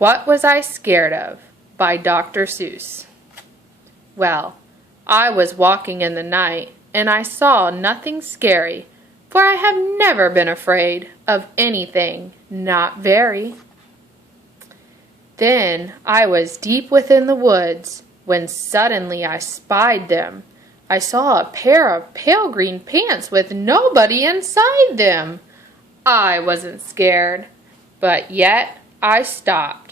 What was I scared of? By Dr. Seuss. Well, I was walking in the night, and I saw nothing scary, for I have never been afraid of anything, not very. Then I was deep within the woods, when suddenly I spied them. I saw a pair of pale green pants with nobody inside them. I wasn't scared, but yet I stopped.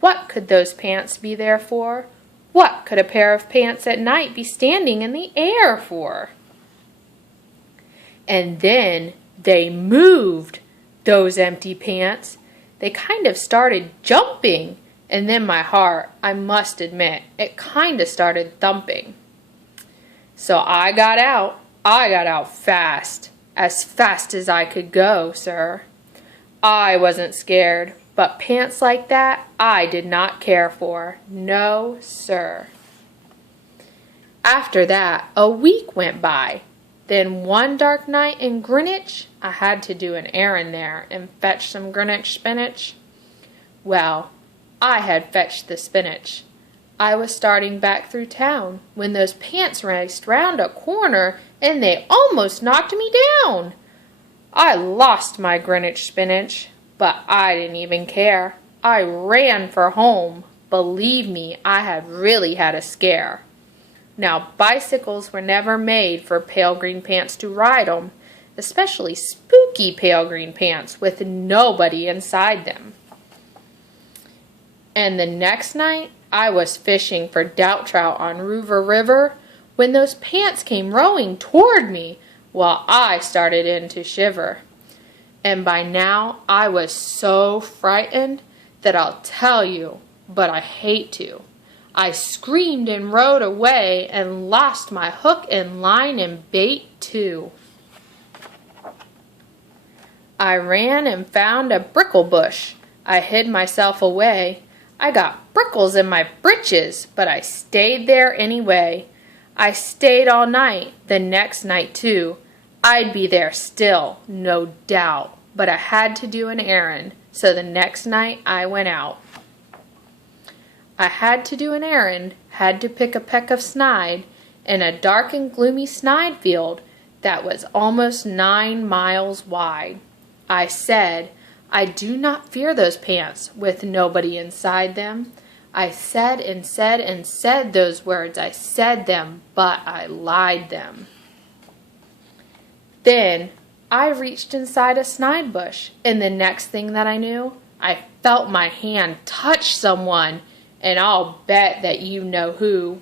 What could those pants be there for? What could a pair of pants at night be standing in the air for? And then they moved, those empty pants. They kind of started jumping, and then my heart, I must admit, it kind of started thumping. So I got out. I got out fast as I could go, sir. I wasn't scared, but pants like that I did not care for. No, sir. After that, a week went by. Then one dark night in Greenwich, I had to do an errand there and fetch some Greenwich spinach. Well, I had fetched the spinach. I was starting back through town when those pants raced round a corner and they almost knocked me down. I lost my Greenwich spinach, but I didn't even care. I ran for home. Believe me, I had really had a scare. Now, bicycles were never made for pale green pants to ride 'em, especially spooky pale green pants with nobody inside them. And the next night, I was fishing for doubt trout on Rover River when those pants came rowing toward me while I started in to shiver. And by now, I was so frightened that I'll tell you, but I hate to. I screamed and rode away and lost my hook and line and bait too. I ran and found a brickle bush. I hid myself away. I got brickles in my britches, but I stayed there anyway. I stayed all night, the next night too. I'd be there still, no doubt, but I had to do an errand, so the next night I went out. I had to do an errand, had to pick a peck of snide in a dark and gloomy snide field that was almost 9 miles wide. I said, I do not fear those pants with nobody inside them. I said and said and said those words. I said them, but I lied them. Then I reached inside a snide bush, and the next thing that I knew, I felt my hand touch someone, and I'll bet that you know who.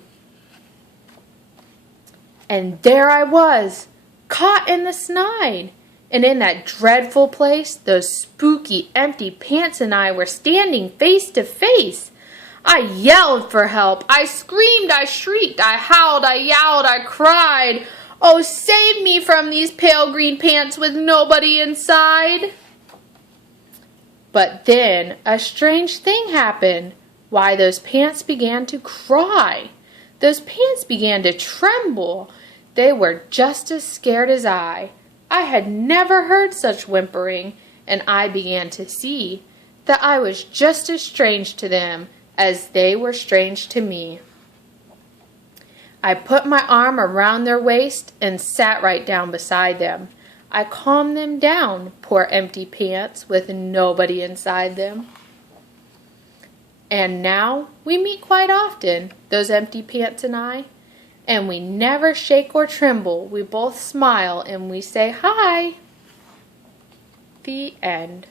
And there I was, caught in the snide. And in that dreadful place, those spooky, empty pants and I were standing face to face. I yelled for help. I screamed, I shrieked, I howled, I yowled, I cried. Oh, save me from these pale green pants with nobody inside. But then a strange thing happened. Why, those pants began to cry. Those pants began to tremble. They were just as scared as I. I had never heard such whimpering, and I began to see that I was just as strange to them as they were strange to me. I put my arm around their waist and sat right down beside them. I calmed them down, poor empty pants with nobody inside them. And now we meet quite often, those empty pants and I. And we never shake or tremble. We both smile and we say hi. The end.